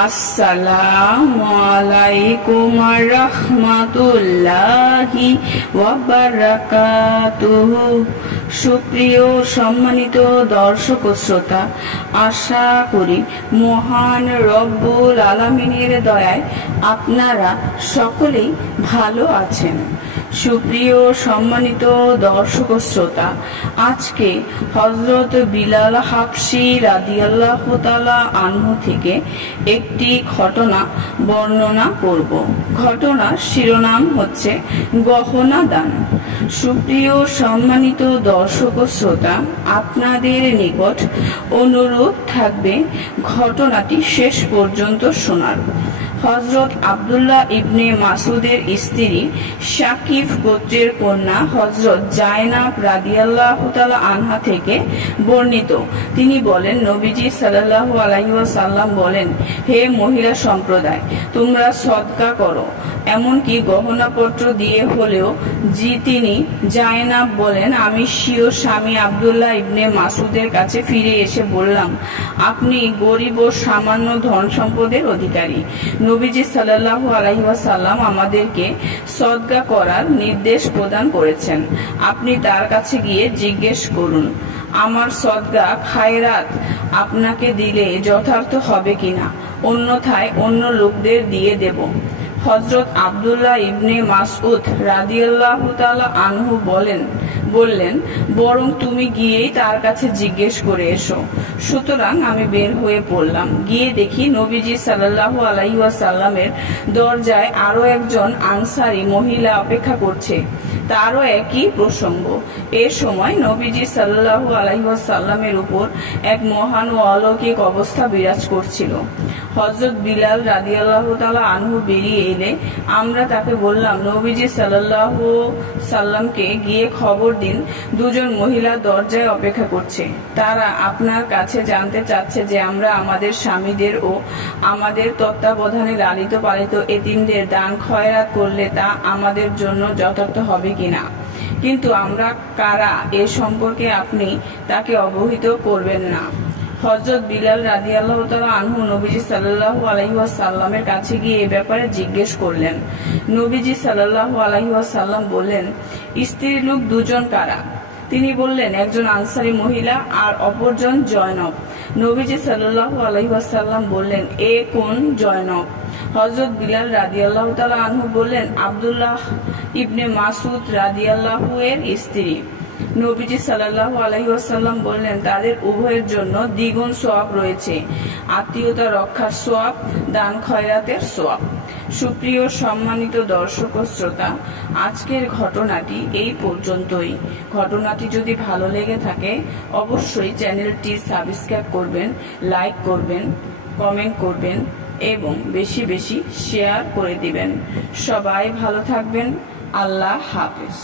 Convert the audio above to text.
আসসালামু আলাইকুম রাহমাতুল্লাহি ওয়া বারাকাতুহু। সুপ্রিয় সম্মানিত দর্শক ও শ্রোতা, আশা করি মহান রব্বুল আলামিনের দয়ায় আপনারা সকলেই ভালো আছেন। সুপ্রিয় সম্মানিত দর্শক ও শ্রোতা, আজকে হযরত বিলাল হাবশী রাদিয়াল্লাহু তাআলা আনহু থেকে একটি ঘটনা বর্ণনা করব। ঘটনার শিরোনাম হচ্ছে গহনা দান। সুপ্রিয় সম্মানিত দর্শক ও শ্রোতা, আপনাদের নিকট অনুরোধ থাকবে ঘটনাটি শেষ পর্যন্ত শোনার। হযরত আব্দুল্লাহ ইবনে মাসউদের স্ত্রী শাকিফ গোত্রের কন্যা হযরত জায়নাব রাদিয়াল্লাহু তাআলা আনহা থেকে বর্ণিত। তিনি বলেন, নবীজি সাল্লাল্লাহু আলাইহি ওয়াসাল্লাম বলেন, হে মহিলা সম্প্রদায়, তোমরা সদকা করো, এমনকি গহনাপত্র দিয়ে হলেও। তিনি জায়নাব বলেন, আমি স্বীয় স্বামী আব্দুল্লাহ ইবনে মাসউদের কাছে ফিরে এসে বললাম, আপনি গরিব ও সামান্য ধন সম্পদের অধিকারী। নবীজি সাল্লাল্লাহু আলাইহি ওয়াসাল্লাম আমাদেরকে সদকা করার নির্দেশ প্রদান করেছেন। আপনি তার কাছে গিয়ে জিজ্ঞেস করুন, আমার সদকা খায়রাত আপনাকে দিলে যথার্থ হবে কিনা, অন্যথায় অন্য লোকদের দিয়ে দেব। হযরত আব্দুল্লাহ ইবনে মাসউদ রাদিয়াল্লাহু তাআলা আনহু বললেন, বরং তুমি গিয়েই তার কাছে জিজ্ঞেস করে এসো। সুতরাং আমি বের হয়ে পড়লাম। গিয়ে দেখি নবীজি সাল্লাল্লাহু আলাইহি ওয়াসাল্লামের দরজায় আরো একজন আনসারী মহিলা অপেক্ষা করছে। তারও একই প্রসঙ্গ। এ সময় নবীজি সাল্লাল্লাহু আলাইহি ওয়াসাল্লামের উপর এক মহান ও অলৌকিক অবস্থা বিরাজ করছিল। হযরত বিলাল রাদিয়াল্লাহু তাআলা আনহু বেরিয়ে এলে আমরা তাকে বললাম, নবীজি সাল্লাল্লাহু সাল্লামকে গিয়ে খবর দিন, দুজন মহিলা দরজায় অপেক্ষা করছে। তারা আপনার কাছে জানতে চাচ্ছে যে আমরা আমাদের স্বামীদের ও আমাদের তত্ত্বাবধানে লালিত পালিত এতিমদের দান খয়রাত করলে তা আমাদের জন্য যথার্থ হবে কিনা, কিন্তু আমরা কারা এ সম্পর্কে আপনি তাকে অবহিত করবেন না। হযরত বিলাল রাদিয়াল্লাহু তাআলা আনহু নবীজি সাল্লাল্লাহু আলাইহি ওয়াসাল্লামের কাছে গিয়ে এ ব্যাপারে জিজ্ঞেস করলেন। নবীজি সাল্লাল্লাহু আলাইহি ওয়াসাল্লাম বললেন, স্ত্রী লোক দুজন কারা? তিনি বললেন, একজন আনসারী মহিলা আর অপরজন জয়নব। নবীজি সাল্লাল্লাহু আলাইহি ওয়াসাল্লাম বললেন, এ কোন জয়নব? হযরত বিলাল রাদিয়াল্লাহু তাআলা আনহু বললেন, আব্দুল্লাহ ইবনে মাসউদ রাদিয়াল্লাহু এর স্ত্রী। নবীজি সাল্লাল্লাহু আলাইহি ওয়াসাল্লাম বললেন, তাদের উভয়ের জন্য দ্বিগুণ সওয়াব রয়েছে, আত্মীয়তা রক্ষার সওয়াব, দান খয়রাতের সওয়াব। সুপ্রিয় সম্মানিত দর্শক ও শ্রোতা, আজকের ঘটনাটি এই পর্যন্তই। ঘটনাটি যদি ভালো লেগে থাকে অবশ্যই চ্যানেলটি সাবস্ক্রাইব করবেন, লাইক করবেন, কমেন্ট করবেন এবং বেশি বেশি শেয়ার করে দিবেন। সবাই ভালো থাকবেন। আল্লাহ হাফেজ।